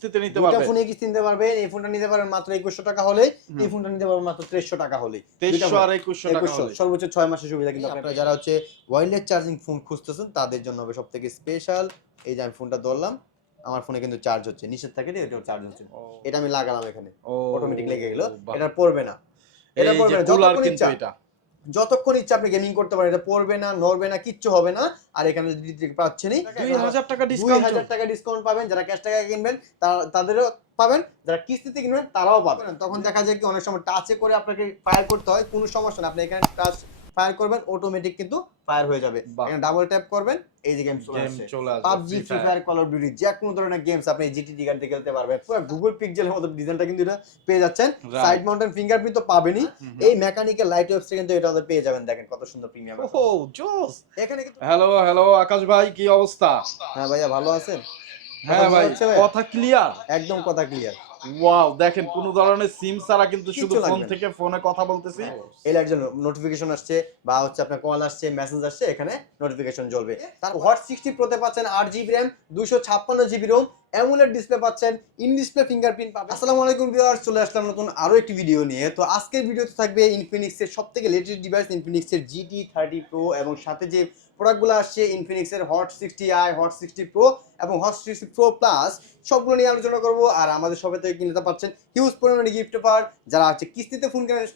কিস্তিতে নিতে দুইটা পারবে? ফোনে কিস্তি নিতে পারবেন এই ফোনটা নিতে পারবেন মাত্র টাকা হলে এই ফোনটা নিতে পারবেন মাত্র টাকা হলে। আর একুশশো টাকা হলে। সর্বোচ্চ মাসের সুবিধা। কিন্তু আপনারা যারা হচ্ছে ওয়্যারলেস চার্জিং ফোন খুঁজতেছেন তাদের জন্য হবে সব থেকে স্পেশাল এই যে আমি ফোনটা ধরলাম আমার ফোনে কিন্তু চার্জ হচ্ছে নিচের থাকে এটাও চার্জ হচ্ছে। এটা আমি লাগালাম এখানে। অটোমেটিক লেগে গেল। এটা পড়বে না। এটা পড়বে না। কিন্তু এটা। যতক্ষণ ইচ্ছা আপনি গেমিং করতে পারেন এটা পড়বে না নড়বে না কিচ্ছু হবে না। আর এখানে যদি পাচ্ছেনই দুই হাজার টাকা ডিসকাউন্ট হাজার টাকা ডিসকাউন্ট পাবেন যারা ক্যাশ টাকা কিনবেন তাদেরও পাবেন যারা কিস্তিতে কিনবেন তারাও পাবেন। তখন দেখা যায় কি অনেক সময় টাচে করে আপনাকে ফায়ার করতে হয় কোনো সমস্যা না আপনি এখানে টাচ ফায়ার করবেন অটোমেটিক কিন্তু ফায়ার হয়ে যাবে। এখানে ডাবল ট্যাপ করবেন এই যে গেম চলে আসছে। PUBG free fire call of duty যে কোনো ধরনের গেমস আপনি জিটি গাড়িতে খেলতে পারবেন। পুরো গুগল পিক্সেলের মতো ডিজাইনটা কিন্তু এটা পেয়ে যাচ্ছেন. সাইড মাউন্টেন ফিঙ্গারপ্রিন্ট তো পাবেনই। এই মেকানিক্যাল লাইট ওয়েবস কিন্তু এটা আমাদের পেয়ে যাবেন দেখেন কত সুন্দর প্রিমিয়াম ওহো জোস! এখানে কিন্তু হ্যালো হ্যালো আকাশ ভাই কি অবস্থা? হ্যাঁ ভাইয়া ভালো আছেন? হ্যাঁ ভাই? কথা ক্লিয়ার একদম কথা ক্লিয়ার ওয়াও দেখেন কোন ধরনের সিম ছাড়া কিন্তু শুধু ফোন থেকে ফোনে কথা বলতেছি। লাইট জন্য নোটিফিকেশন আসছে বা হচ্ছে আপনার কল আসছে মেসেজ আসছে এখানে নোটিফিকেশন জ্বলবে। তার হট সিক্সটি প্রোতে পাচ্ছেন আট জিবি র্যাম দুশো ছাপ্পান্ন জিবি রোম অ্যামুলেট ডিসপ্লে পাচ্ছেন ইন ডিসপ্লে ফিঙ্গারপ্রিন্ট পাবেন। আসসালামু আলাইকুম ভিউয়ার্স চলে আসলাম নতুন আরও একটি ভিডিও নিয়ে। তো আজকের ভিডিওতে থাকবে ইনফিনিক্সের সব থেকে লেটেস্ট ডিভাইস ইনফিনিক্সের জিটি থার্টি প্রো এবং সাথে যে প্রোডাক্টগুলো আসছে ইনফিনিক্সের hot sixty i hot sixty pro এবং হট সিক্সটি প্রো প্লাস সবগুলো নিয়ে আলোচনা করব আর আমাদের সবাই থেকে কিনতে পারছেন হিউজ পরিমাণে গিফট পাওয়ার যারা আছে কিস্তিতে ফোন কেনার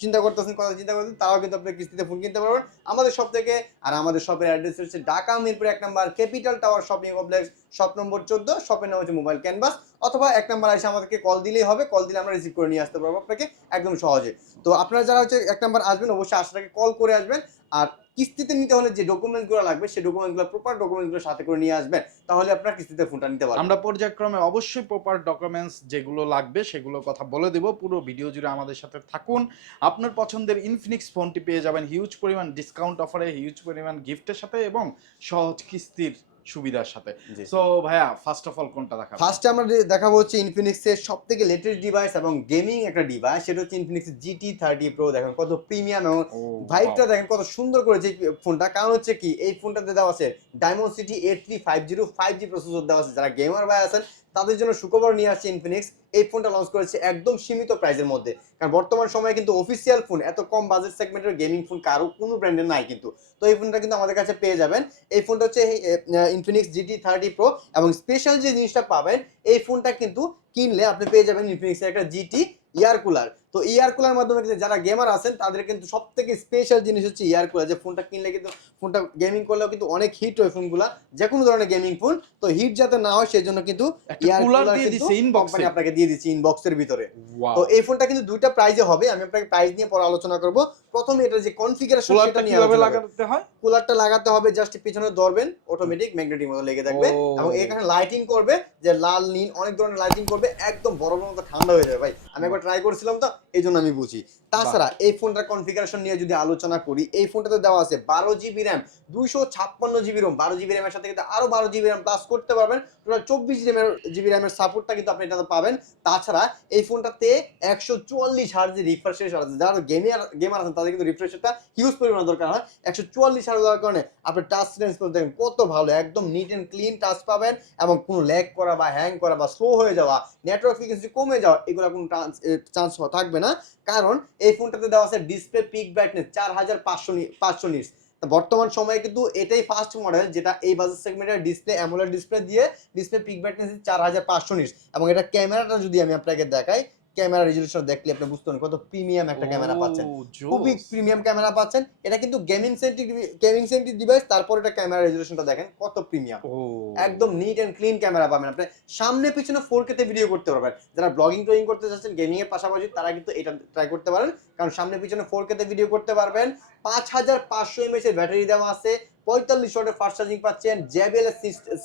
চিন্তা করতেছেন, কথা চিন্তা করতেছেন, তারাও কিন্তু আপনি কিস্তিতে ফোন কিনতে পারবেন। আমাদের সব থেকে আর আমাদের শপের অ্যাড্রেস হচ্ছে ঢাকা মিরপুর এক number capital tower shopping complex shop number চোদ্দ, শপের নাম হচ্ছে মোবাইল ক্যানভাস, অথবা এক নম্বর এসে আমাদেরকে কল দিলেই হবে কল দিলে আমরা রিসিভ করে নিয়ে আসতে পারব আপনাকে একদম সহজে। তো আপনারা যারা হচ্ছে এক নম্বর আসবেন, অবশ্যই আগে কল করে আসবেন, আর কিস্তিতে নিতে হলে যে ডকুমেন্টসগুলো লাগবে সেই ডকুমেন্টগুলো প্রপার ডকুমেন্টসগুলো সাথে করে নিয়ে আসবেন, তাহলে আপনার কিস্তিতে ফোনটা নিতে পারবেন। আমরা পর্যায়ক্রমে অবশ্যই প্রপার ডকুমেন্টস যেগুলো লাগবে সেগুলো কথা বলে দেব। পুরো ভিডিও জুড়ে আমাদের সাথে থাকুন। আপনার পছন্দের ইনফিনিক্স ফোনটি পেয়ে যাবেন। হিউজ পরিমাণ ডিসকাউন্ট অফারে হিউজ পরিমাণ গিফটের সাথে এবং সহজ কিস্তির সুবিধার সাথে। সো ভাইয়া ফার্স্ট অফ অল কোনটা দেখাবো? ফার্স্টে আমরা দেখাবো হচ্ছে ইনফিনিক্সের সব থেকে লেটেস্ট ডিভাইস এবং গেমিং একটা ডিভাইস সেটা হচ্ছে ইনফিনিক্স জিটি থার্টি প্রো দেখেন কত প্রিমিয়াম এবং ভাইবটা দেখেন কত সুন্দর করেছে ফোনটা। কারণ হচ্ছে কি এই ফোনটাতে দেওয়া আছে Dimensity eight three five zero five G processor দেওয়া আছে। যারা গেমার ভাই আছেন তাদের জন্য সুখবর নিয়ে আসছে ইনফিনিক্স এই ফোনটা লঞ্চ করেছে একদম সীমিত প্রাইসের মধ্যে। কারণ বর্তমান সময়ে কিন্তু অফিসিয়াল ফোন এত কম বাজেট সেগমেন্টের গেমিং ফোন কারও কোনো ব্র্যান্ডের নাই কিন্তু। তো এই ফোনটা কিন্তু আমাদের কাছে পেয়ে যাবেন। এই ফোনটা হচ্ছে ইনফিনিক্স জিটি থার্টি প্রো এবং স্পেশাল যে জিনিসটা পাবেন, এই ফোনটা কিন্তু কিনলে আপনি পেয়ে যাবেন ইনফিনিক্সের একটা জিটি ইয়ার কুলার তো ইয়ার কুলার মাধ্যমে কিন্তু যারা গেমার আছেন তাদের কিন্তু সব থেকে স্পেশাল জিনিস হচ্ছে ইয়ার কুলার যে ফোনটা কিনলে কিন্তু ফোনটা গেমিং করলেও কিন্তু অনেক হিট হয় ফোনগুলা যে কোনো ধরনের গেমিং ফোন তো হিট যাতে না হয় সেই জন্য কিন্তু ইয়ার কুলার দিয়ে কিন্তু দিছে inbox-এ। আপনাকে দিয়ে দিচ্ছে ইনবক্সের ভিতরে তো এই ফোনটা কিন্তু দুইটা প্রাইজে হবে আমি আপনাকে প্রাইস নিয়ে পরে আলোচনা করব প্রথমে এটা যে কনফিগারেশন সেটা নিয়ে কীভাবে। লাগাতে হয় কুলারটা লাগাতে হবে জাস্ট পিছনে ধরবেন অটোমেটিক ম্যাগনেটিক মতো লেগে থাকবে। এবং এখানে লাইটিং করবে যে লাল নীল অনেক ধরনের লাইটিং করবে একদম বড় বড় মতো ঠান্ডা হয়ে যাবে ভাই আমি একবার ট্রাই করেছিলাম তো এই জন্য আমি বুঝি। তাছাড়া এই ফোনটার কনফিগারেশন নিয়ে যদি আলোচনা করি, এই ফোনটাতে দেওয়া আছে বারো জিবি র্যাম দুইশো ছাপ্পান্ন জিবি রোম বারো জিবি র্যামের সাথে কিন্তু আরও বারো জিবি র্যাম প্লাস করতে পারবেন। টোটাল চব্বিশ র্যামের জিবি র্যামের সাপোর্টটা কিন্তু আপনি এটাতে পাবেন। তাছাড়া এই ফোনটাতে একশো চুয়াল্লিশ হার্জ রিফ্রেশ আছে। যারা গেমার গেমার আছেন, তাদের কিন্তু রিফ্রেশটা হিউজ পরিমাণে দরকার হয়। একশো চুয়াল্লিশ হার্জ দেওয়ার কারণে আপনি টাচ করে দেখেন কত ভালো, একদম নিট অ্যান্ড ক্লিন টাচ পাবেন এবং কোনো ল্যাগ করা বা হ্যাং করা বা স্লো হয়ে যাওয়া নেটওয়ার্ক ফ্রিকোয়েন্সি কমে যাওয়া, এগুলো কোনো চান্স থাকবে না। কারণ এই ফোনটাতে দেওয়া আছে ডিসপ্লে পিক ব্রাইটনেস চার হাজার পাঁচশো পাঁচশো নিটস বর্তমান সময়ে কিন্তু এটাই ফার্স্ট মডেল যেটা এই বাজার সেগমেন্টের ডিসপ্লে অ্যামোলার ডিসপ্লে দিয়ে ডিসপ্লে পিক ব্রাইটনেস চার হাজার পাঁচশো নিটস এবং এটা ক্যামেরাটা যদি আমি আপনাকে দেখাই ক্যামেরা রেজুলেশন দেখলে আপনি বুঝতে পারেন কত প্রিমিয়াম একটা ক্যামেরা পাচ্ছেন। খুবই প্রিমিয়াম ক্যামেরা পাচ্ছেন। এটা কিন্তু gaming centric gaming centric device তারপর এটা ক্যামেরা রেজুলেশনটা দেখেন কত প্রিমিয়াম একদম নিট এন্ড ক্লিন ক্যামেরা পাবেন আপনি। সামনে পিছনে ফোর তে ভিডিও করতে পারবেন। যারা ব্লগিং ট্রয়িং করতে চাচ্ছেন গেমিং এর পাশাপাশি তারা কিন্তু এটা ট্রাই করতে পারেন। কারণ সামনে পিছনে ফোর তে ভিডিও করতে পারবেন। পাঁচ হাজার পাঁচশো এমএস এর ব্যাটারি দেওয়া আছে। পঁয়তাল্লিশ ওয়াটের ফাস্ট চার্জিং পাচ্ছেন জেবিএল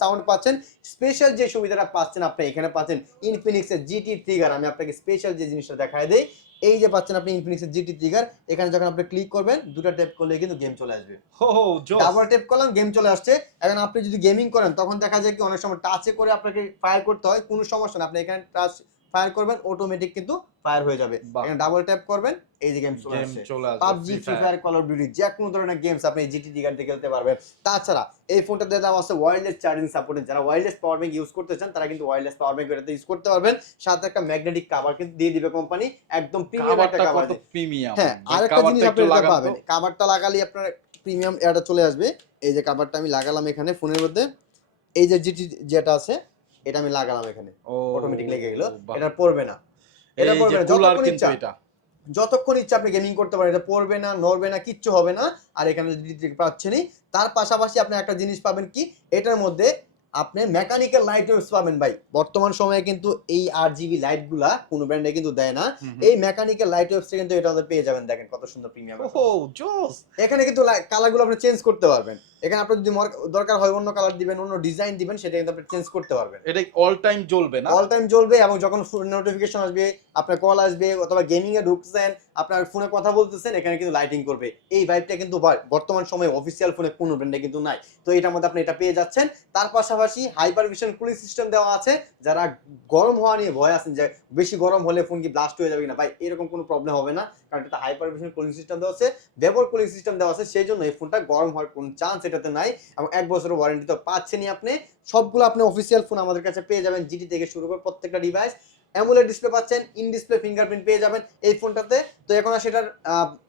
সাউন্ড পাচ্ছেন। স্পেশাল যে সুবিধাটা পাচ্ছেন আপনি এখানে পাচ্ছেন ইনফিনিক্স এর জিটি ট্রিগার আমি আপনাকে স্পেশাল যে জিনিসটা দেখায় দেই এই যে পাচ্ছেন আপনি ইনফিনিক্স এর জিটি ট্রিগার এখানে যখন আপনি ক্লিক করবেন দুটো ট্যাপ করলে কিন্তু গেম চলে আসবে। ডাবল টেপ করলাম গেম চলে আসছে। এখন আপনি যদি গেমিং করেন তখন দেখা যায় কি অনেক সময় টাচে করে আপনাকে ফায়ার করতে হয় কোনো সমস্যা না। আপনি এখানে টাচ ফায়ার করবেন অটোমেটিক কিন্তু ফায়ার হয়ে যাবে। এখানে ডাবল ট্যাপ করবেন এই যে গেম চলে আসবে PUBG free fire call of duty যে কোনো ধরনের গেমস আপনি জিটিটি গাড়িতে খেলতে পারবেন। তাছাড়া এই ফোনটা দিয়ে আছে ওয়্যারলেস চার্জিং সাপোর্ট যারা ওয়্যারলেস পাওয়ার ব্যাংক ইউজ করতে চান তারা কিন্তু ওয়্যারলেস পাওয়ার ব্যাংক এটাতে ইউজ করতে পারবেন। সাথে একটা ম্যাগনেটিক কভার কিন্তু দিয়ে দিবে কোম্পানি একদম প্রিমিয়াম একটা কভার প্রিমিয়াম হ্যাঁ আরেকটা জিনিস আপনি পাবেন। কাভারটা লাগালে আপনার প্রিমিয়াম এটা চলে আসবে। এই যে কাভারটা আমি লাগালাম এখানে ফোনের মধ্যে। এই যে জিটি যেটা আছে এটা আমি লাগালাম এখানে। অটোমেটিক লেগে গেল। এটা পড়বে না। এটা পড়বে না। যতক্ষণ কিন্তু ইচ্ছা এটা। যতক্ষণ ইচ্ছা আপনি গেমিং করতে পারেন এটা পড়বে না নড়বে না কিচ্ছু হবে না। আর এখানে যদি পাচ্ছেনই তার পাশাপাশি আপনি একটা জিনিস পাবেন কি? এটার মধ্যে আপনি মেকানিক্যাল লাইট ওয়েভস পাবেন ভাই। বর্তমান সময়ে কিন্তু এই আর জিবি লাইটগুলা কোনো ব্র্যান্ডে কিন্তু দেয় না। এই মেকানিক্যাল লাইট ওয়েভস কিন্তু এটা পেয়ে যাবেন দেখেন কত সুন্দর প্রিমিয়াম ওহো জোস! এখানে কিন্তু কালারগুলো আপনি চেঞ্জ করতে পারবেন। এখানে আপনার যদি দরকার হয় অন্য কালার দিবেন অন্য ডিজাইন দিবেন সেটা কিন্তু আপনি চেঞ্জ করতে পারবেন। এটা অল টাইম জ্বলবে না? অল টাইম জ্বলবে এবং যখন নোটিফিকেশন আসবে আপনার কল আসবে অথবা গেমিং এ ঢুকছেন আপনার ফোনে কথা বলতেছেন এখানে কিন্তু লাইটিং করবে। এই ভাইবটা কিন্তু বর্তমান সময়ে অফিসিয়াল ফোনে কোনো ব্র্যান্ডে কিন্তু নাই। তো এটার মধ্যে আপনি এটা পেয়ে যাচ্ছেন। তার পাশাপাশি হাইপার ভিশন কুলিং সিস্টেম দেওয়া আছে। যারা গরম হওয়া নিয়ে ভয় আছেন যে বেশি গরম হলে ফোন কি ব্লাস্ট হয়ে যাবে কিনা ভাই এরকম কোনো প্রবলেম হবে না। কারণ এটা হাইপার ভিশন কুলিং সিস্টেম দেওয়া আছে। ভেবর কুলিং সিস্টেম দেওয়া আছে। সেই জন্য এই ফোনটা গরম হওয়ার কোনো চান্স এটাতে নাই এবং এক বছরের ওয়ারেন্টি তো পাচ্ছেনই আপনি। সবগুলো আপনি অফিসিয়াল ফোন আমাদের কাছে পেয়ে যাবেন জিটি থেকে শুরু করে প্রত্যেকটা ডিভাইস অ্যামুলেট ডিসপ্লে পাচ্ছেন ইন ডিসপ্লে ফিঙ্গারপ্রিন্ট পেয়ে যাবেন এই ফোনটাতে তো এখন আর সেটার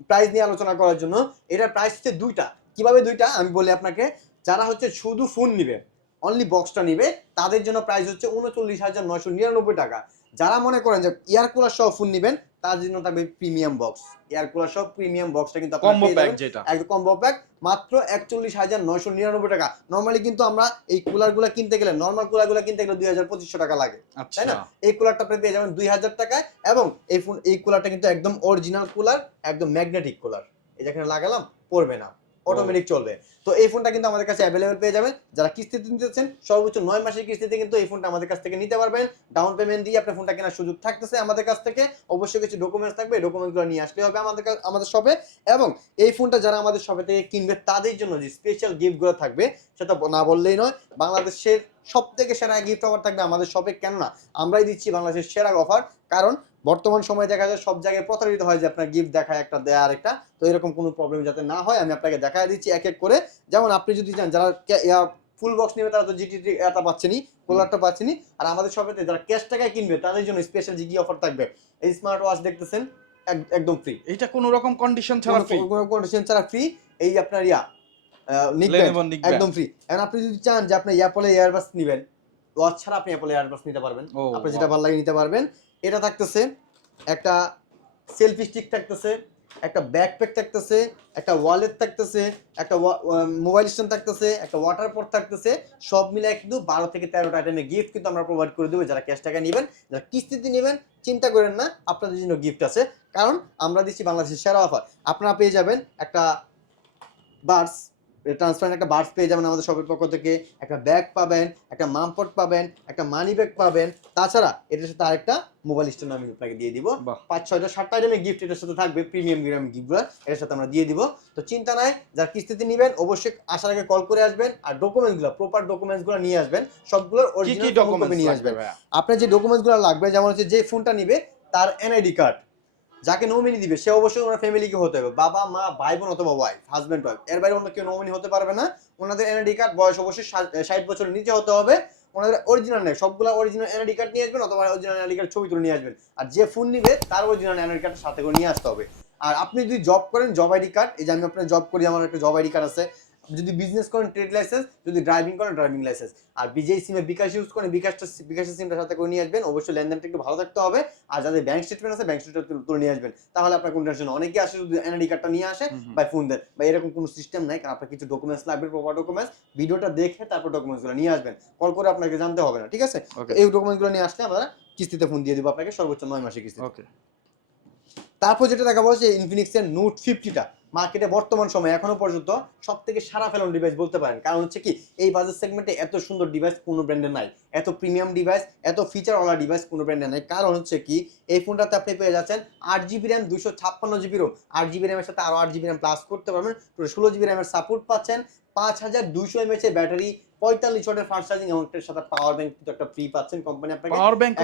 প্রাইস নিয়ে আলোচনা করার জন্য, এটার প্রাইস হচ্ছে দুইটা। কীভাবে দুইটা? আমি বলি আপনাকে, যারা হচ্ছে শুধু ফোন নিবে অনলি বক্সটা নিবে, তাদের জন্য প্রাইস হচ্ছে উনচল্লিশ হাজার নয়শো নিরানব্বই টাকা। যারা মনে করেন যে এয়ার কুলার সহ ফোন নিবেন তার জন্য থাকবে প্রিমিয়াম বক্স এয়ার কুলার সহ প্রিমিয়াম বক্সটা কিন্তু কম্বো প্যাক যেটা। একদম কম্বো প্যাক মাত্র একচল্লিশ হাজার নয়শো নিরানব্বই টাকা। নর্মালি কিন্তু আমরা এই কুলারগুলা কিনতে গেলে নর্মাল কুলারগুলা কিনতে গেলে দুই হাজার পঁচিশশো টাকা লাগে। আচ্ছা। তাই না? এই কুলারটা আপনি পেয়ে যাবেন দুই হাজার টাকায় এবং এই ফোন এই কুলারটা কিন্তু একদম অরিজিনাল কুলার একদম ম্যাগনেটিক কুলার। এই যেখানে লাগালাম পড়বে না। অটোমেটিক চলবে। তো এই ফোনটা কিন্তু আমাদের কাছে অ্যাভেলেবেল পেয়ে যাবেন। যারা কিস্তিতে নিতে চাচ্ছেন, সর্বোচ্চ নয় মাসের কিস্তিতে কিন্তু এই ফোনটা আমাদের কাছ থেকে নিতে পারবেন। ডাউন পেমেন্ট দিয়ে আপনার ফোনটা কেনার সুযোগ থাকতেছে আমাদের কাছ থেকে। অবশ্যই কিছু ডকুমেন্টস থাকবে, এই ডকুমেন্টসগুলো নিয়ে আসলে হবে আমাদের আমাদের শপে এবং এই ফোনটা যারা আমাদের শপে থেকে কিনবে, তাদের জন্য যে স্পেশাল গিফটগুলো থাকবে, সেটা না বললেই নয়, বাংলাদেশের সব থেকে সেরা গিফট অফার থাকবে আমাদের শপে কেননা, আমরাই দিচ্ছি বাংলাদেশের সেরা অফার কারণ বর্তমান সময়ে দেখা যায় সব জায়গায় প্রতারিত হয় যে আপনার গিফট দেখায় একটা দেয় আর একটা। তো এরকম কোনো প্রবলেম যাতে না হয় আমি আপনাকে দেখায় দিচ্ছি এক এক করে। যেমন আপনি যদি চান যারা ফুল বক্স নেবে তারা তো জিটি এটা পাচ্ছেনি কোলারটা পাচ্ছেনি আর আমাদের শপেতে যারা ক্যাশ টাকায় কিনবে তাদের জন্য স্পেশাল জিগি অফার থাকবে এই স্মার্ট ওয়াচ দেখতেছেন? একদম ফ্রি এটা কোন রকম কন্ডিশন ছাড়া ফ্রি কোনো কন্ডিশন ছাড়া ফ্রি এই আপনার ইয়া একদম ফ্রি এখন আপনি যদি চান যে আপনি অ্যাপলে এয়ারবাস নেবেন ওয়াচ ছাড়া আপনি অ্যাপলে এয়ারবাস নিতে পারবেন। আপনি যেটা ভালো লাগে নিতে পারবেন। এটা থাকতেছে একটা সেলফি স্টিক থাকতেছে, একটা ব্যাকপ্যাক থাকতেছে, একটা ওয়ালেট থাকতেছে, একটা মোবাইল স্ট্যান্ড থাকতেছে, একটা ওয়াটার পট থাকতেছে, সব মিলে কিন্তু বারো থেকে তেরোটা আইটেমের গিফট কিন্তু আমরা প্রোভাইড করে দেবো। যারা ক্যাশ টাকা নেবেন, যারা কিস্তিতে নেবেন, চিন্তা করেন না, আপনাদের জন্য গিফট আছে। কারণ আমরা দিচ্ছি বাংলাদেশের সেরা অফার আপনারা পেয়ে যাবেন একটা বার্ডস ট্রান্সপারেন্ট একটা বার্ডস পেয়ে যাবেন আমাদের শপের পক্ষ থেকে। একটা ব্যাগ পাবেন একটা মামপট পাবেন একটা মানি ব্যাগ পাবেন। তাছাড়া এটার সাথে আরেকটা মোবাইল স্ট্যান্ড আমি আপনাকে দিয়ে দিব। পাঁচ ছয়টা সাতটা আইটেমের গিফট এটার সাথে থাকবে প্রিমিয়াম গ্রাম গিফটগুলো এটার সাথে আমরা দিয়ে দিব। তো চিন্তা নাই যারা কিস্তিতে নেবেন অবশ্যই আসার আগে কল করে আসবেন আর ডকুমেন্টসগুলো প্রপার ডকুমেন্টসগুলো নিয়ে আসবেন। সবগুলোর অরিজিনাল ডকুমেন্টস ডকুমেন্ট নিয়ে আসবেন। আপনার যে ডকুমেন্টসগুলো লাগবে যেমন হচ্ছে যে ফোনটা নিবে তার এনআইডি কার্ড যাকে নমিনি দিবে, সে অবশ্যই ওনার ফ্যামিলিকে হতে হবে। বাবা, মা ভাই বোন অথবা ওয়াইফ হাজব্যান্ড ওয়াইফ এর বাইরে অন্য কেউ নমিনি হতে পারবে না। ওনাদের এনআইডি কার্ড বয়স অবশ্যই ষাট বছরের নিচে হতে হবে। ওনাদের অরিজিনাল নেই সবগুলো অরিজিনাল এনআইডি কার্ড নিয়ে আসবেন অথবা অরিজিনাল এনআইডি কার্ড ছবি তুলে নিয়ে আসবেন। আর যে ফোন নিবে, তার অরিজিনাল এনআইডি কার্ড সাথে করে নিয়ে আসতে হবে। আর আপনি যদি জব করেন জব আইডি কার্ড এই যে আমি আপনার জব করি, আমার একটা জব আইডি কার্ড আছে। যদি বিজনেস করেন ট্রেড লাইসেন্স যদি ড্রাইভিং করেন ড্রাইভিং লাইসেন্স আর বিজয় সিমে বিকাশ ইউজ করেন বিকাশটা বিকাশের সিমটার সাথে করে নিয়ে আসবেন। অবশ্যই লেনদেনটা একটু ভালো থাকতে হবে। আর যাদের ব্যাংক স্টেটমেন্ট আছে ব্যাংক স্টেটমেন্ট তুলে নিয়ে আসবেন। তাহলে আপনার কোনো টেনশন অনেকে আসে যদি এনআইডি কার্ডটা নিয়ে আসে। বা ফোন দেন। বা এরকম কোনো সিস্টেম নাই। কারণ আপনার কিছু ডকুমেন্টস লাগবে প্রপার ডকুমেন্টস ভিডিওটা দেখে তারপর ডকুমেন্টসগুলো নিয়ে আসবেন। কল করে আপনাকে জানতে হবে না ঠিক আছে? এই ডকুমেন্টসগুলো নিয়ে আসলে আমরা কিস্তিতে ফোন দিয়ে দিব আপনাকে সর্বোচ্চ নয় মাসে কিস্তি ওকে তারপর যেটা দেখা বলছে ইনফিনিক্সের নোট ফিফটিটা মার্কেটে বর্তমান সময়ে এখনও পর্যন্ত সব থেকে সারা ফেলন ডিভাইস বলতে পারেন। কারণ হচ্ছে কি এই বাজার সেগমেন্টে এত সুন্দর ডিভাইস কোনো ব্র্যান্ডের নাই। এত প্রিমিয়াম ডিভাইস এত ফিচারওয়ালা ডিভাইস কোনো ব্র্যান্ডের নাই। কারণ হচ্ছে কি এই ফোনটাতে আপনি পেয়ে যাচ্ছেন আট জিবি র্যাম দুশো ছাপ্পান্ন জিবি রোম আট জিবি র্যামের সাথে আরও আট জিবি র্যাম প্লাস করতে পারবেন। ষোলো জিবি র্যামের সাপোর্ট পাচ্ছেন। পাঁচ হাজার দুইশো এমএচ এর ব্যাটারি পঁয়তাল্লিশ ওয়াটের ফাস্ট চার্জিং এবং এটার সাথে পাওয়ার ব্যাংক কিন্তু একটা ফ্রি পাচ্ছেন। কোম্পানি আপনাকে পাওয়ার ব্যাংক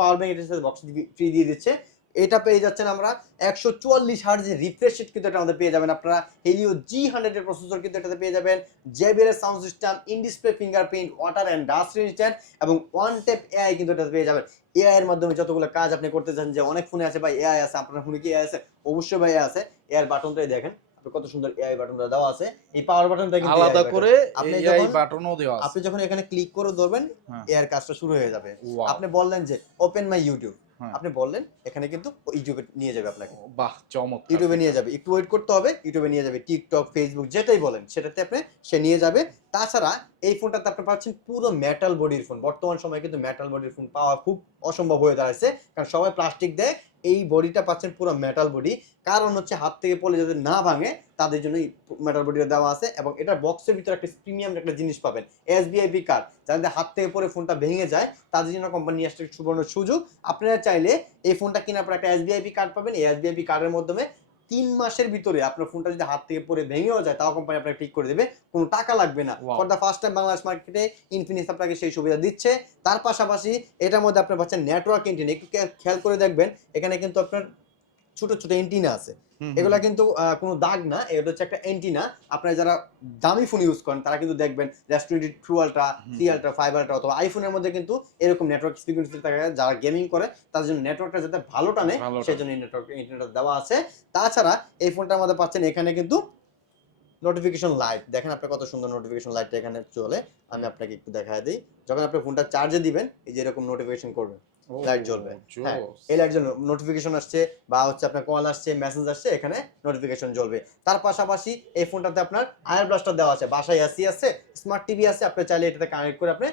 পাওয়ার ব্যাংক এটার সাথে বক্স ফ্রি দিয়ে দিচ্ছে। এটা পেয়ে যাচ্ছেন আমরা একশো চুয়াল্লিশ হার্জের রিফ্রেশ রেট কিন্তু এটা আমাদের পেয়ে যাবেন আপনারা হেলিও জি হান্ড্রেড এর প্রসেসর কিন্তু এটাতে পেয়ে যাবেন জেবিএল এর sound system in display fingerprint water and dust resistant এবং ওয়ান টেপ এআই কিন্তু এটাতে পেয়ে যাবেন এআই এর মাধ্যমে যতগুলো কাজ আপনি করতে চান যে অনেক ফোনে আছে বা এআই আছে আপনার ফোনে কি এআই আছে অবশ্যই ভাই আছে এআই বাটনটাই দেখেন কত সুন্দর এআই বাটনটা দেওয়া আছে এই পাওয়ার বাটনটা কিন্তু আলাদা করে আপনি যখন- বাটনও দেওয়া আছে আপনি যখন এখানে ক্লিক করে ধরবেন হ্যাঁ। এআর কাজটা শুরু হয়ে যাবে আপনি বললেন যে ওপেন মাই ইউটিউব হ্যাঁ। আপনি বললেন এখানে কিন্তু ইউটিউবে নিয়ে যাবে আপনাকে। বাহ চমক ইউটিউবে নিয়ে যাবে। একটু ওয়েট করতে হবে ইউটিউবে নিয়ে যাবে। টিকটক ফেসবুক যেটাই বলেন সেটাতে আপনি সে নিয়ে যাবে। তাছাড়া এই ফোনটাতে আপনি পাচ্ছেন পুরো মেটাল বডির ফোন বর্তমান সময়ে কিন্তু মেটাল বডির ফোন পাওয়া খুব অসম্ভব হয়ে দাঁড়াচ্ছে কারণ সবাই প্লাস্টিক দেয় এই বডিটা পাচ্ছেন পুরো মেটাল বডি কারণ হচ্ছে হাত থেকে পড়লে যাতে না ভাঙে, তাদের জন্য মেটাল বডিটা দেওয়া আছে এবং এটার বক্সের ভিতরে একটা প্রিমিয়াম একটা জিনিস পাবেন এসবিআইপি কার্ড যাদের হাত থেকে পরে ফোনটা ভেঙে যায়, তাদের জন্য কোম্পানি আসছে সুবর্ণ সুযোগ। আপনারা চাইলে এই ফোনটা কেনার পর একটা এসবিআইপি কার্ড পাবেন। এই এসবিআইপি কার্ডের মাধ্যমে তিন মাসের ভিতরে আপনার ফোনটা যদি হাত থেকে পরে ভেঙেও যায় তাও কোম্পানি আপনাকে ঠিক করে দেবে কোনো টাকা লাগবে না. For the first time Bangladesh মার্কেটে ইনফিনিক্স আপনাকে সেই সুবিধা দিচ্ছে তার পাশাপাশি এটার মধ্যে আপনার পাচ্ছেন নেটওয়ার্ক ইন্টারনেট একটু খেয়াল করে দেখবেন এখানে কিন্তু আপনার ছোট ছোট এন্টিনা আছে। এগুলা কিন্তু কোনো দাগ না এটা হচ্ছে একটা এন্টিনা আপনারা যারা দামি ফোন ইউজ করেন তারা কিন্তু দেখবেন race twenty two ultra three ultra five ultra অথবা আইফোনের মধ্যে কিন্তু এরকম নেটওয়ার্ক ফ্রিকোয়েন্সি থাকে যারা গেমিং করে তাদের জন্য নেটওয়ার্কটা যাতে ভালো টানে সেই জন্য নেটওয়ার্ক ইন্টারনেট দেওয়া আছে। তাছাড়া এই ফোনটার মধ্যে পাচ্ছেন এখানে কিন্তু নোটিফিকেশন লাইট দেখেন আপনার কত সুন্দর নোটিফিকেশন লাইটটা এখানে চলে। আমি আপনাকে একটু দেখায় দিই। যখন আপনি ফোনটা চার্জে দিবেন এই যে এরকম নোটিফিকেশন করবে ও, লাইট জ্বলবে। হ্যাঁ, এই লাইট জন্য নোটিফিকেশন আসছে বা হচ্ছে আপনার কল আসছে মেসেজ আসছে এখানে নোটিফিকেশন জ্বলবে। তার পাশাপাশি এই ফোনটাতে আপনার আয়ার ব্লাস্টার দেওয়া আছে। বাসায় এসি আছে স্মার্ট টিভি আছে আপনি চাইলে এটাতে কানেক্ট করে আপনি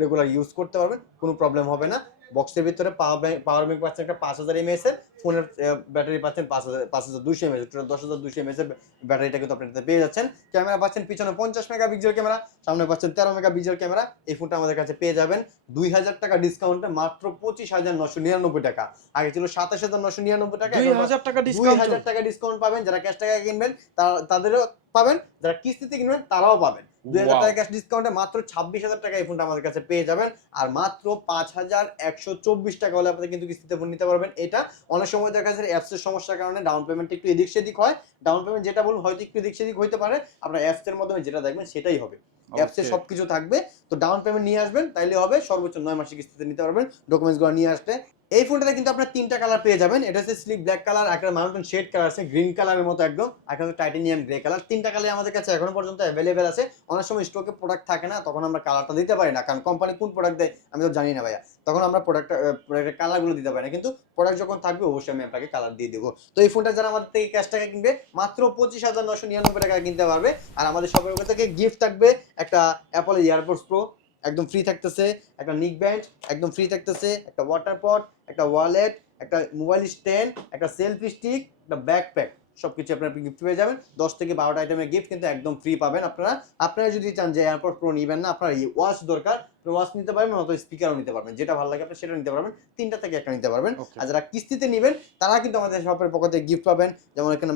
রেগুলার ইউজ করতে পারবেন কোনো প্রবলেম হবে না। বক্সের ভিতরে পাওয়ার ব্যাংক পাওয়ার ব্যাংক পাচ্ছেন একটা পাঁচ হাজার এমএএস এর ফোনের ব্যাটারি পাচ্ছেন পাঁচ হাজার পাঁচ হাজার দুশো এমএএস টোটাল দশ হাজার দুশো এমএএস এর ব্যাটারিটা কিন্তু আপনি পেয়ে যাচ্ছেন। ক্যামেরা পাচ্ছেন পিছনে পঞ্চাশ মেগা পিক্সেল ক্যামেরা সামনে পাচ্ছেন তেরো মেগা পিক্সেল ক্যামেরা। এই ফোনটা আমাদের কাছে পেয়ে যাবেন। দুই হাজার টাকা ডিসকাউন্টে মাত্র পঁচিশ হাজার নশো নিরানব্বই টাকা। আগে ছিল সাতাশ হাজার নশো নিরানব্বই টাকা দুই হাজার টাকা ডিসকাউন্ট টাকা ডিসকাউন্ট পাবেন। যারা ক্যাশ টাকা কিনবেন তা- তাদেরও পাবেন। যারা কিস্তিতে কিনবেন তারাও পাবেন। দুই হাজার টাকা ক্যাশ ডিসকাউন্টে মাত্র ছাব্বিশ হাজার টাকা এই ফোনটা আমাদের কাছে পেয়ে যাবেন। আর মাত্র পাঁচ হাজার একশো চব্বিশ টাকা হলে আপনাদের কিন্তু কিস্তিতে ফোন নিতে পারবেন। এটা অনেক সময় দেখা যায় অ্যাপসের সমস্যার কারণে ডাউন পেমেন্ট একটু এদিক সেদিক হয়। ডাউন পেমেন্ট যেটা বলুন হয়তো একটু এদিক সেদিক হইতে পারে। আপনার অ্যাপসের মাধ্যমে যেটা দেখবেন সেটাই হবে। অ্যাপসে. সবকিছু থাকবে। তো ডাউন পেমেন্ট নিয়ে আসবেন তাইলে হবে সর্বোচ্চ নয় মাসের কিস্তিতে নিতে পারবেন। ডকুমেন্টসগুলো নিয়ে আসলে এই ফোনটাতে কিন্তু আপনার তিনটা কালার পেয়ে যাবেন। এটা হচ্ছে স্লিক ব্ল্যাক কালার একটা মাউন্টেন শেড কালার আছে গ্রিন কালারের মতো একদম একটা টাইটেনিয়াম গ্রে কালার তিনটা কালার আমাদের কাছে এখনও পর্যন্ত অ্যাভেলেবেল আছে। অনেক সময় স্টকে প্রোডাক্ট থাকে না, তখন আমরা কালারটা দিতে পারি না, কারণ কোম্পানি কোন প্রোডাক্ট দেয় আমি তো জানি না ভাইয়া। তখন আমরা প্রোডাক্ট প্রোডাক্টের কালারগুলো দিতে পারি না, কিন্তু প্রোডাক্ট যখন থাকবে অবশ্যই আমি আপনাকে কালার দিয়ে দেবো। তো এই ফোনটা যারা আমাদের থেকে ক্যাশ টাকা কিনবে, মাত্র পঁচিশ হাজার নশো নিরানব্বই টাকা কিনতে পারবে। আর আমাদের সবার থেকে গিফট থাকবে একটা অ্যাপল এয়ারপোর্টস প্রো একদম ফ্রি থাকতেছে একটা নিক ব্যান্ড একদম ফ্রি থাকতেছে একটা ওয়াটার পট একটা ওয়ালেট একটা মোবাইল স্ট্যান্ড একটা সেলফি স্টিক একটা ব্যাকপ্যাক সবকিছু আপনার গিফট পেয়ে যাবেন। দশ থেকে বারোটা আইটেমের গিফট কিন্তু একদম ফ্রি পাবেন আপনারা। আপনারা যদি চান যে এয়ারপোর্ট প্রো নিবেন না আপনার ওয়াচ দরকার ওয়াচ নিতে পারবেন অথবা স্পিকারও নিতে পারবেন। যেটা ভালো লাগে আপনি সেটা নিতে পারবেন তিনটা থেকে একটা নিতে পারবেন। আর যারা কিস্তিতে নেবেন তারা কিন্তু আমাদের শপের পক্ষ থেকে গিফট পাবেন। যেমন এখানে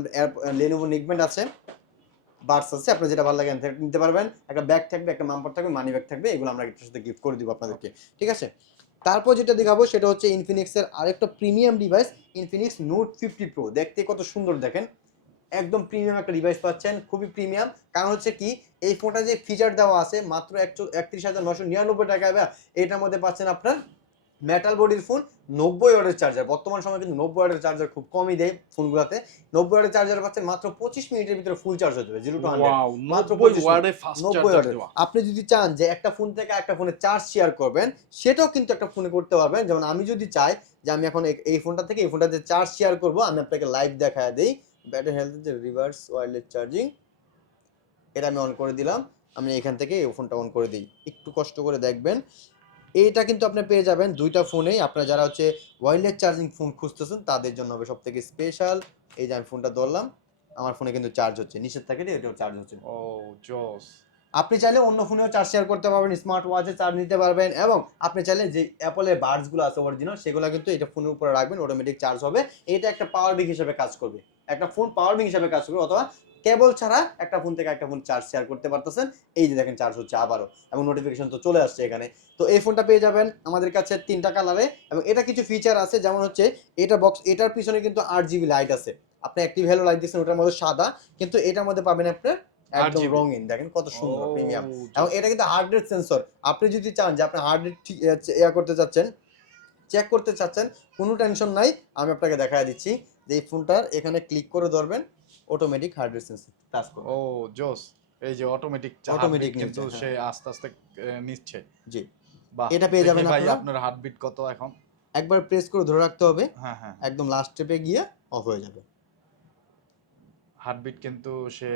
লেনোভো নিকব্যান্ড আছে। বার্স আছে, আপনার যেটা ভালো লাগে নিতে পারবেন। একটা ব্যাগ থাকবে, একটা মাম্পার থাকবে, মানি ব্যাগ থাকবে, এগুলো আমরা এটার সাথে গিফট করে দিব আপনাদেরকে, ঠিক আছে? তারপর যেটা দেখাবো সেটা হচ্ছে ইনফিনিক্সের আরেকটা premium device Infinix note fifty pro দেখতে কত সুন্দর দেখেন। একদম প্রিমিয়াম একটা ডিভাইস পাচ্ছেন, খুবই প্রিমিয়াম কারণ হচ্ছে কি, এই ফোনটা যে ফিচার দেওয়া আছে, মাত্র একশো একত্রিশ হাজার নশো নিরানব্বই টাকা এটার মধ্যে পাচ্ছেন আপনার মেটাল বডির ফোন নব্বই ওয়াটের চার্জার বর্তমান সময় কিন্তু নব্বই ওয়াটের চার্জার খুব কমই দেয় ফোনগুলোতে নব্বই ওয়াটের চার্জার পাচ্ছেন মাত্র পঁচিশ মিনিটের ভিতরে ফুল চার্জ হয়ে যাবে জিরো টু মাত্র 90 পঁচিশ ওয়ার্ডে ফাস্ট নব্বই ওয়াটের আপনি যদি চান যে একটা ফোন থেকে একটা ফোনে চার্জ শেয়ার করবেন সেটাও কিন্তু একটা ফোনে করতে পারবেন। যেমন আমি যদি চাই যে আমি এখন এই- ফোনটা থেকে এই ফোনটাতে চার্জ শেয়ার করব আমি আপনাকে লাইভ দেখায় দেই। ব্যাটারি হেলথ যে রিভার্স ওয়্যারলেস চার্জিং এটা আমি অন করে দিলাম। আমি এখান থেকে এই ফোনটা অন করে দিই। একটু কষ্ট করে দেখবেন। এইটা কিন্তু আপনি পেয়ে যাবেন দুইটা ফোনেই। আপনারা যারা হচ্ছে ওয়্যারলেস চার্জিং ফোন খুঁজতেছেন তাদের জন্য হবে সব থেকে স্পেশাল এই যে আমি ফোনটা ধরলাম আমার ফোনে কিন্তু চার্জ হচ্ছে। নিচের থেকে এটাও চার্জ হচ্ছে। ও জোস। আপনি চাইলে অন্য ফোনেও চার্জ শেয়ার করতে পারবেন স্মার্ট ওয়াচে চার্জ নিতে পারবেন এবং আপনি চাইলে যে অ্যাপলের বার্ডসগুলো আছে অরিজিনাল সেগুলো কিন্তু এটা ফোনের উপরে রাখবেন অটোমেটিক চার্জ হবে। এটা একটা পাওয়ার ব্যাংক হিসেবে কাজ করবে। একটা ফোন পাওয়ার ব্যাংক হিসেবে কাজ করবে অথবা কেবল ছাড়া একটা ফোন থেকে একটা ফোন চার্জ শেয়ার করতে পারতেছেন। এই যে দেখেন চার্জ হচ্ছে আবারও এবং নোটিফিকেশন তো চলে আসছে এখানে। তো এই ফোনটা পেয়ে যাবেন আমাদের কাছে তিনটা কালারে এবং এটা কিছু ফিচার আছে যেমন হচ্ছে এটা বক্স এটার পিছনে কিন্তু আট জিবি লাইট আছে। আপনি একটি ভ্যালু লাইট দিচ্ছেন ওটার মধ্যে সাদা কিন্তু এটার মধ্যে পাবেন আপনার একদম রঙিন দেখেন কত সুন্দর প্রিমিয়াম এবং এটা কিন্তু হার্ড রেট সেন্সর আপনি যদি চান যে আপনি হার্ড রেট ইয়া করতে চাচ্ছেন চেক করতে চাচ্ছেন কোনো টেনশন নাই আমি আপনাকে দেখায় দিচ্ছি যে এই ফোনটার এখানে ক্লিক করে ধরবেন। Automatic heart rate sensor touch করবে। ও জোস। এই যে অটোমেটিক Automatic কিন্তু সে আস্তে আস্তে নিচ্ছে। জি। বাহ এটা পেয়ে যাবেন ভাই আপনারা। হার্টবিট কত এখন? একবার প্রেস করে ধরে রাখতে হবে। হ্যাঁ হ্যাঁ একদম লাস্ট স্টেপে গিয়ে অফ হয়ে যাবে। হার্টবিট কিন্তু সে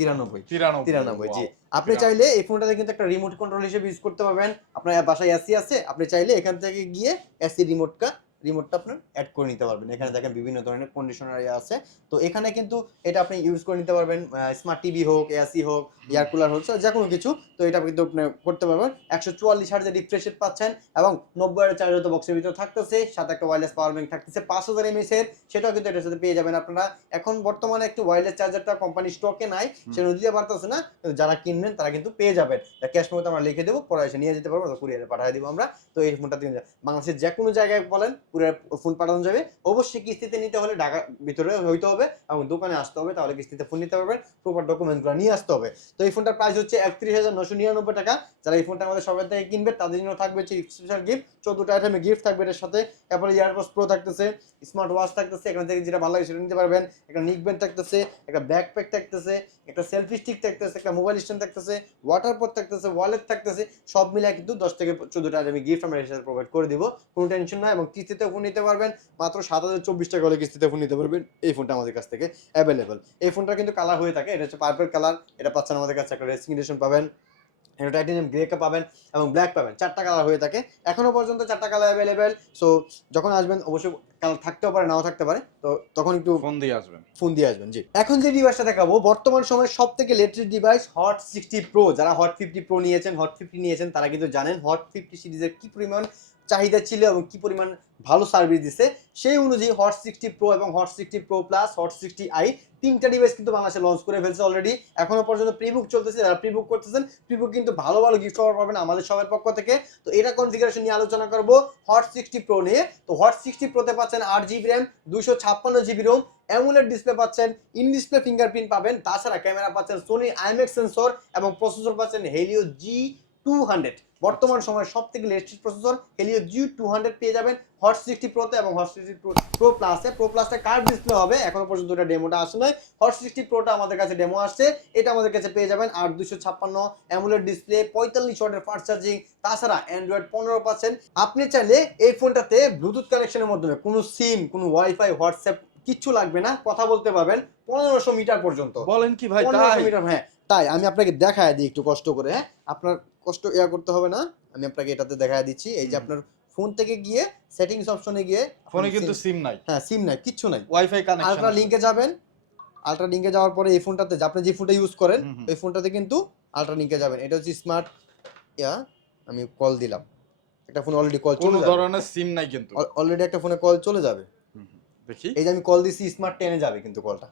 তিরানব্বই। তিরানব্বই। তিরানব্বই জি। আপনি চাইলে এই ফোনটাতে কিন্তু একটা রিমোট কন্ট্রোল হিসেবে ইউজ করতে পারবেন। আপনার বাসায় এসি আছে আপনি চাইলে এখান থেকে গিয়ে এসি রিমোটটা রিমোটটা আপনার অ্যাড করে নিতে পারবেন। এখানে দেখেন বিভিন্ন ধরনের কন্ডিশনার আছে। তো এখানে কিন্তু এটা আপনি ইউজ করে নিতে পারবেন স্মার্ট টিভি হোক এসি হোক এয়ার কুলার হোক যে কোনো কিছু। তো এটা কিন্তু আপনি করতে পারবেন। একশো চুয়াল্লিশ রিফ্রেশ রেট পাচ্ছেন এবং নব্বই হাজার চার্জার তো বক্সের ভিতরে থাকতেছে সাথে একটা ওয়্যারলেস পাওয়ার ব্যাংক থাকতেছে পাঁচ হাজার এমএস এর। সেটাও কিন্তু এটার সাথে পেয়ে যাবেন আপনারা। এখন বর্তমানে একটু ওয়্যারলেস চার্জারটা কোম্পানি স্টকে নাই সেটা দিতে পারতেছে না। যারা কিনবেন তারা কিন্তু পেয়ে যাবেন। ক্যাশ মতো আমরা লিখে দেবো পরে এসে নিয়ে যেতে পারব কুরিয়ারে পাঠিয়ে দিব আমরা। তো এই ফোনটা দিয়ে বাংলাদেশের যে কোনো জায়গায় বলেন কুরিয়ার ফোন পাঠানো যাবে। অবশ্যই কিস্তিতে নিতে হলে ঢাকার ভিতরে হইতে হবে এবং দোকানে আসতে হবে, তাহলে কিস্তিতে ফোন নিতে পারবেন প্রপার ডকুমেন্টগুলো নিয়ে আসতে হবে। তো এই ফোনটার প্রাইস হচ্ছে একত্রিশ হাজার নশো নিরানব্বই টাকা। যারা এই ফোনটা আমাদের সবাই থেকে কিনবে, তাদের জন্য থাকবে হচ্ছে স্পেশাল গিফট চোদ্দটা আইটেমে গিফট থাকবে এর সাথে। তারপরে ইয়ারবাস প্রো থাকতেছে স্মার্ট ওয়াচ থাকতেছে, এখান থেকে যেটা ভালো লাগে সেটা নিতে পারবেন। একটা নিক ব্যান্ড থাকতেছে, একটা ব্যাকপ্যাক থাকতেছে, একটা সেলফি স্টিক থাকতেছে, একটা মোবাইল স্ট্যান্ড থাকতেছে ওয়াটার পট থাকতেছে ওয়ালেট থাকতেছে, সব মিলে কিন্তু দশ থেকে চোদ্দটা আইটেমে গিফট আমরা প্রোভাইড করে দিব। কোনো টেনশন নাই এবং কিস্তিতে ফোন নিতে পারবেন। মাত্র সাত হাজার চব্বিশ টাকা হলে কিস্তিতে ফোন নিতে পারবেন এই ফোনটা আমাদের কাছ থেকে অ্যাভেলেবল এই ফোনটা কিন্তু কালার হয়ে থাকে এটা হচ্ছে পার্পল কালার এটা পাচ্ছেন আমাদের কাছে একটা রেসিং এডিশন পাবেন এটা টাইটেনিয়াম গ্রে পাবেন এবং ব্ল্যাক পাবেন। চারটা কালার হয়ে থাকে এখনও পর্যন্ত চারটা কালার অ্যাভেলেবেল সো যখন আসবেন অবশ্যই কালার থাকতেও পারে নাও থাকতে পারে। তো তখন একটু ফোন দিয়ে আসবেন। ফোন দিয়ে আসবেন জি। এখন যে ডিভাইসটা দেখাবো বর্তমান সময়ে সব থেকে latest device hot sixty pro যারা হট ফিফটি প্রো নিয়েছেন হট ফিফটি নিয়েছেন তারা কিন্তু জানেন হট ফিফটি সিরিজের কি পরিমাণ চাহিদা ছিল এবং কি পরিমাণ ভালো সার্ভিস দিছে, সেই অনুযায়ী হট সিক্সটি প্রো এবং hot sixty pro plus hot sixty i তিনটা ডিভাইস কিন্তু বাংলাদেশে লঞ্চ করে ফেলছে অলরেডি এখনও পর্যন্ত প্রিবুক চলতেছে, যারা প্রিবুক করতেছেন প্রিবুক কিন্তু ভালো ভালো গিফট অফার পাবেন আমাদের সবার পক্ষ থেকে। তো এটা কনফিগারেশন নিয়ে আলোচনা করব হট সিক্সটি প্রো নিয়ে। তো হট সিক্সটি প্রোতে পাচ্ছেন আট জিবি র্যাম দুশো ছাপ্পান্ন জিবি রোম অ্যামুলেট ডিসপ্লে পাচ্ছেন ইন ডিসপ্লে ফিঙ্গারপ্রিন্ট পাবেন। তাছাড়া ক্যামেরা পাচ্ছেন সোনি আইএমএক্স সেন্সর এবং প্রসেসর পাচ্ছেন হেলিও জি টু হান্ড্রেড বর্তমান সময়ে সব থেকে latest processor Helio G two hundred পেয়ে যাবেন হট সিক্সটি প্রোতে এবং হট সিক্সটি প্রো প্লাসে প্রো প্লাসটা কার ডিসপ্লে হবে? এখনও পর্যন্ত এটা ডেমোটা আসে নয় হট সিক্সটি প্রোটা আমাদের কাছে ডেমো আসছে। এটা আমাদের কাছে পেয়ে যাবেন আর দুশো ছাপ্পান্ন অ্যামুলেট ডিসপ্লে পঁয়তাল্লিশ ওয়াটের ফাস্ট চার্জিং তাছাড়া অ্যান্ড্রয়েড পনেরো পার্সেন্ট আপনি চাইলে এই ফোনটাতে ব্লুটুথ কানেকশনের মাধ্যমে কোনো সিম কোনো ওয়াইফাই হোয়াটসঅ্যাপ কিচ্ছু লাগবে না। কথা বলতে পারবেন পনেরোশো মিটার পর্যন্ত। বলেন কি ভাই পনেরোশো মিটার হ্যাঁ তাই। আমি আপনাকে দেখায় দিই একটু কষ্ট করে হ্যাঁ। আপনার কষ্ট ইয়া করতে হবে না। আমি আপনাকে এটাতে দেখায় দিচ্ছি। এই যে আপনার ফোন থেকে গিয়ে সেটিংস অপশনে গিয়ে ফোনে কিন্তু সিম নাই। হ্যাঁ সিম নাই কিচ্ছু নাই। ওয়াইফাই আলট্রা কানেকশন লিংকে যাবেন। আলট্রা লিংকে যাওয়ার পরে এই ফোনটাতে আপনি যে ফোনটা ইউজ করেন। ওই ফোনটাতে কিন্তু আলট্রা লিংকে যাবেন। এটা হচ্ছে স্মার্ট ইয়া আমি কল দিলাম। একটা ফোন অলরেডি কল চলে যাবে। ধরনের সিম নাই কিন্তু। অলরেডি একটা ফোনে কল চলে যাবে। দেখি। এই যে আমি কল দিছি স্মার্ট টেনে যাবে কিন্তু কলটা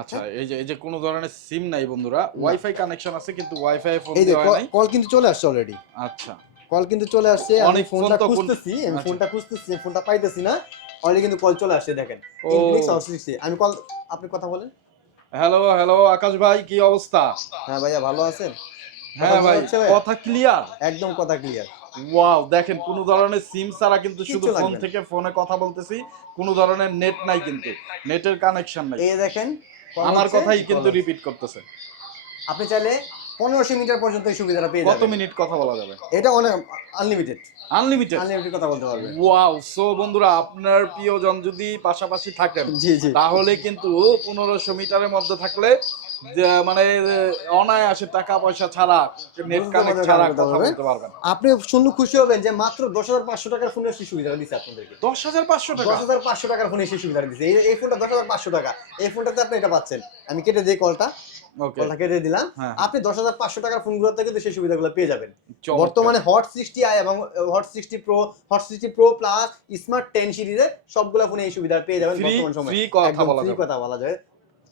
আচ্ছা এই যে এই যে কোনো ধরনের সিম নাই বন্ধুরা ওয়াইফাই কানেকশন আছে কিন্তু ওয়াইফাই ফোন এই যে কল কিন্তু চলে আসছে অলরেডি আচ্ছা। কল কিন্তু চলে আসছে আমি ফোনটা খুঁজতেছি আমি আচ্ছা। ফোনটা খুঁজতেছি ফোনটা পাইতেছি না অলরেডি কিন্তু কল চলে আসছে দেখেন। ও। Infinix Hot 60 আমি কল আপনি কথা বলেন। হ্যালো হ্যালো আকাশ ভাই কি অবস্থা? হ্যাঁ ভাইয়া ভালো আছেন? হ্যাঁ ভাই? কথা ক্লিয়ার একদম কথা ক্লিয়ার ওয়াও দেখেন কোনো ধরনের সিম ছাড়া কিন্তু শুধু ফোন থেকে ফোনে কথা বলতেছি কোনো ধরনের নেট নাই কিন্তু। নেটের কানেকশন নাই। এই দেখেন আমার কথাই কিন্তু রিপিট করতেছে। আপনি চাইলে পনেরোশো মিটার পর্যন্ত এই সুবিধাটা পেয়ে কত মিনিট কথা বলা যাবে? এটা অনেক আনলিমিটেড আনলিমিটেড আনলিমিটেড কথা বলতে পারবেন। ওয়াও সো বন্ধুরা আপনার প্রিয়জন যদি পাশাপাশি থাকেন তাহলে কিন্তু পনেরোশো মিটারের মধ্যে থাকলে মানে অনায়াসে টাকা পয়সা ছাড়া নেট কানেক্ট ছাড়া কথা বলতে পারবেন আপনি শুনলে খুশি হবেন যে মাত্র দশ হাজার পাঁচশো টাকার ফোনের সেই সুবিধাটা দিচ্ছে আপনাদেরকে? দশ হাজার পাঁচশো টাকা? দশ হাজার পাঁচশো টাকার ফোনে সেই সুবিধাটা দিচ্ছে এই- ফোনটা দশ হাজার পাঁচশো টাকা। এই ফোনটাতে আপনি এটা পাচ্ছেন। আমি কেটে দিই কলটা। কলটা কেটে দিলাম। হ্যাঁ। আপনি দশ হাজার পাঁচশো টাকার ফোনগুলোতে কিন্তু সেই সুবিধাগুলো পেয়ে যাবেন। বর্তমানে হট সিক্সটি আই এবং hot sixty pro hot sixty pro plus smart ten সিরিজে সবগুলো ফোনে এই সুবিধা পেয়ে যাবেন বর্তমান সময়। কথা বলা যাবে।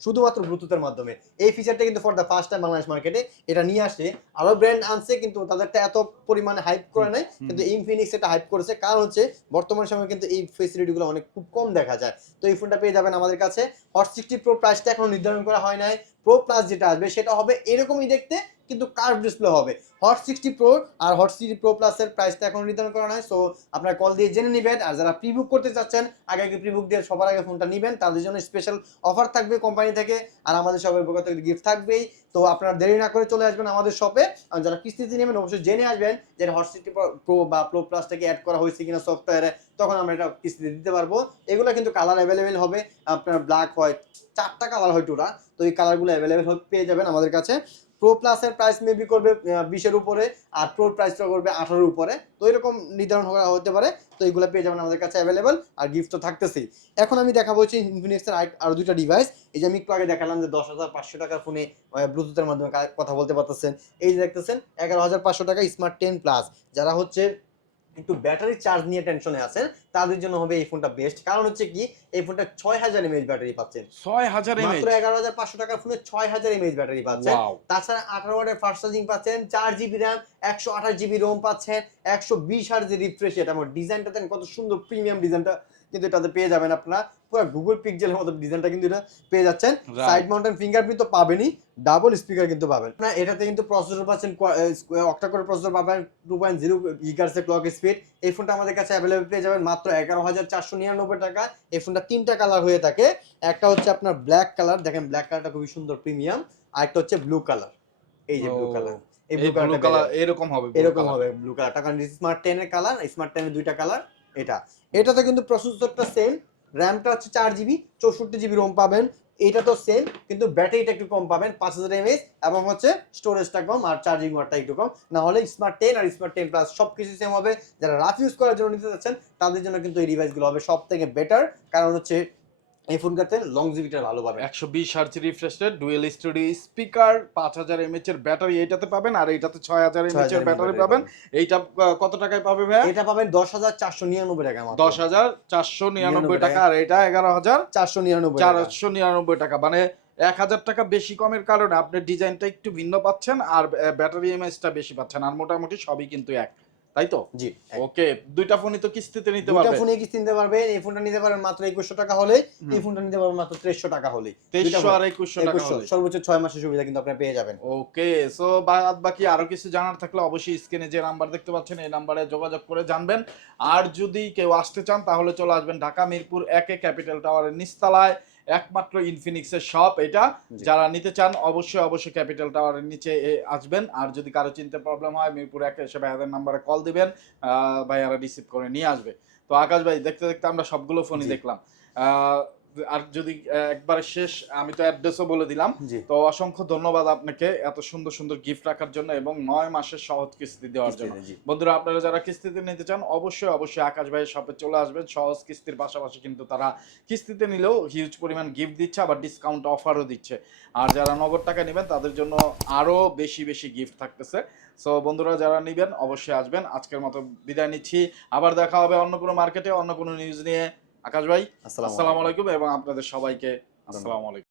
শুধুমাত্র ব্লুটুথের মাধ্যমে। এই ফিচারটা কিন্তু for the first time Bangladesh মার্কেটে এটা নিয়ে আসে। আরও ব্র্যান্ড আনছে কিন্তু তাদেরটা এত পরিমাণে হাইপ করে নাই কিন্তু ইনফিনিক্স এটা হাইপ করেছে। কারণ হচ্ছে বর্তমান সময়ে কিন্তু এই ফেসিলিটিগুলো অনেক খুব কম দেখা যায়। তো এই ফোনটা পেয়ে যাবেন আমাদের কাছে। হট সিক্সটি প্রো প্রাইসটা এখনও নির্ধারণ করা হয় নাই। প্রো প্লাস যেটা আসবে, সেটা হবে এরকমই দেখতে, কিন্তু কার্ভ ডিসপ্লে হবে। হট সিক্সটি প্রো আর হট সিক্সটি প্রো প্লাসের প্রাইসটা এখন নির্ধারণ করা নয় সো আপনারা কল দিয়ে জেনে নেবেন। আর যারা প্রিবুক করতে চাচ্ছেন, আগে আগে প্রিবুক দিয়ে সবার আগে ফোনটা নেবেন, তাদের জন্য স্পেশাল অফার থাকবে কোম্পানি থেকে, আর আমাদের সবার পক্ষ থেকে গিফট থাকবেই। তো আপনারা দেরি না করে চলে আসবেন আমাদের শপে আর যারা কিস্তিতে নেবেন, অবশ্যই জেনে আসবেন যে হট সিক্সটি প্রো বা প্রো প্লাসটাকে অ্যাড করা হয়েছে কিনা সফটওয়্যারে তখন আমরা এটা কিস্তিতে দিতে পারব। এগুলো কিন্তু কালার অ্যাভেলেবেল হবে। আপনার ব্ল্যাক হোয়াইট চারটা কালার হয় টোটাল তো এই কালারগুলো অ্যাভেলেবেল পেয়ে যাবেন আমাদের কাছে। প্রো প্লাসের প্রাইস মেবি করবে বিশের উপরে, আর প্রোর প্রাইসটা করবে আঠারোর উপরে। তো এরকম নির্ধারণ করা হতে পারে। তো এইগুলো পেয়ে যাবেন আমাদের কাছে অ্যাভেলেবেল আর গিফট তো থাকতেছেই। এখন আমি দেখাবো হচ্ছে ইনফিনিক্সের আরও দুইটা ডিভাইস এই যে আমি একটু আগে দেখালাম যে দশ হাজার পাঁচশো টাকার ফোনে ব্লুটুথের মাধ্যমে কথা বলতে পারতেছেন। এই যে দেখতেছেন, এগারো হাজার পাঁচশো টাকা স্মার্ট টেন প্লাস যারা হচ্ছে একটু ব্যাটারি চার্জ নিয়ে টেনশনে আছেন তাদের জন্য হবে এই ফোনটা বেস্ট কারণ হচ্ছে কি এই ফোনটা ছয় হাজার এমএইচ ব্যাটারি পাচ্ছেন। ছয় হাজার মাত্র এগারো হাজার পাঁচশো টাকার ফোনে ছয় হাজার এমএইচ ব্যাটারি পাচ্ছেন। তাছাড়া আঠারো ওয়াটের ফাস্ট চার্জিং পাচ্ছেন চার জিবি র্যাম একশো আঠাশ জিবি রোম পাচ্ছেন একশো বিশ হার যে রিফ্রেশ এটা আমার ডিজাইনটা দেন কত সুন্দর প্রিমিয়াম ডিজাইনটা কিন্তু এটাতে পেয়ে যাবেন আপনারা পুরো গুগল পিক্সেলের মতো ডিজাইনটা কিন্তু এটা পেয়ে যাচ্ছেন। সাইড মাউন্টেন ফিঙ্গারপ্রিন্ট তো পাবেনই ডাবল স্পিকার কিন্তু পাবেন। আপনারা এটাতে কিন্তু প্রসেসর পাচ্ছেন অক্টা করে প্রসেসর পাবেন টু পয়েন্ট জিরো গিগার্সের ক্লক স্পিড এই ফোনটা আমাদের কাছে অ্যাভেলেবল পেয়ে যাবেন মাত্র এগারো হাজার চারশো নিরানব্বই টাকা। এই ফোনটা তিনটা কালার হয়ে থাকে। একটা হচ্ছে আপনার ব্ল্যাক কালার দেখেন ব্ল্যাক কালারটা খুবই সুন্দর প্রিমিয়াম আর একটা হচ্ছে ব্লু কালার এই যে ব্লু কালার এই ব্লু কালার এরকম হবে এরকম হবে ব্লু কালারটা কারণ স্মার্ট টেনের কালার স্মার্ট টেনের দুইটা কালার এটা। এটাতে কিন্তু প্রসেসরটা সেম র্যামটা হচ্ছে চার জিবি, চৌষট্টি জিবি রোম পাবেন। এটা তো সেম কিন্তু ব্যাটারিটা একটু কম পাবেন, পাঁচ হাজার এমএস এবং হচ্ছে স্টোরেজটা কম আর চার্জিং ওয়াটটা একটু কম। না হলে স্মার্ট টেন আর স্মার্ট টেন প্লাস সব কিছু সেম হবে। যারা রাফ ইউজ করার জন্য নিতে চাচ্ছেন, তাদের জন্য কিন্তু এই ডিভাইসগুলো হবে সব থেকে বেটার কারণ হচ্ছে এই ফোনটাতে লংজিভিটা ভালো পাবেন। একশো বিশ hertz refresh rate dual stereo speaker পাঁচ হাজার এমএচ এর ব্যাটারি এইটাতে পাবেন আর এইটাতে ছয় হাজার এমএচ এর ব্যাটারি পাবেন। এইটা কত টাকায় পাবে ভাইয়া? এটা পাবেন দশ হাজার চারশো নিরানব্বই টাকা মাত্র। দশ হাজার চারশো নিরানব্বই টাকা আর এটা এগারো হাজার চারশো নিরানব্বই টাকা। চারশো নিরানব্বই টাকা। মানে এক হাজার টাকা বেশি কমের কারণে আপনি ডিজাইনটা একটু ভিন্ন পাচ্ছেন আর ব্যাটারি এমএচটা বেশি পাচ্ছেন আর মোটামুটি সবই কিন্তু এক। তাই তো? জি ওকে দুইটা ফোনই তো কিস্তিতে নিতে দুইটা পারবে। ফোনে কিস্তি নিতে পারবেন এই ফোনটা নিতে পারবেন মাত্র একুশশো টাকা হলে এই ফোনটা নিতে পারবেন মাত্র তেইশশো টাকা হলে তেইশশো আর একুশশো টাকা হলে। সর্বোচ্চ ছয় মাসের সুবিধা কিন্তু আপনি পেয়ে যাবেন। ওকে সো বাদ বাকি আরও কিছু জানার থাকলে অবশ্যই স্ক্রিনে যে নাম্বার দেখতে পাচ্ছেন এই নাম্বারে যোগাযোগ করে জানবেন। আর যদি কেউ আসতে চান তাহলে চলে আসবেন ঢাকা মিরপুর একে ক্যাপিটাল টাওয়ারের নিচতলায়। একমাত্র ইনফিনিক্সের শপ এটা। যারা নিতে চান অবশ্যই অবশ্যই ক্যাপিটাল টাওয়ারের নিচে আসবেন। আর যদি কারও চিনতে প্রবলেম হয় মিরপুর এক এসে ভাইয়াদের নাম্বারে কল দিবেন আহ, ভাইয়ারা রিসিভ করে নিয়ে আসবে। তো আকাশ ভাই দেখতে দেখতে আমরা সবগুলো ফোনই দেখলাম। আহ, আর যদি একবারে শেষ আমি তো অ্যাড্রেসও বলে দিলাম। তো অসংখ্য ধন্যবাদ আপনাকে এত সুন্দর সুন্দর গিফট রাখার জন্য এবং নয় মাসের সহজ কিস্তি দেওয়ার জন্য। বন্ধুরা আপনারা যারা কিস্তিতে নিতে চান অবশ্যই অবশ্যই আকাশ ভাইয়ের শপে চলে আসবেন। সহজ কিস্তির পাশাপাশি কিন্তু তারা কিস্তিতে নিলেও হিউজ পরিমাণ গিফট দিচ্ছে আবার ডিসকাউন্ট অফারও দিচ্ছে। আর যারা নগদ টাকা নেবেন তাদের জন্য আরও বেশি বেশি গিফট থাকতেছে। সো বন্ধুরা যারা নেবেন অবশ্যই আসবেন। আজকের মতো বিদায় নিচ্ছি। আবার দেখা হবে অন্য কোনো মার্কেটে অন্য কোনো নিউজ নিয়ে। আকাশ ভাই আসসালামু আলাইকুম। এবং আপনাদের সবাইকে আসসালামু আলাইকুম।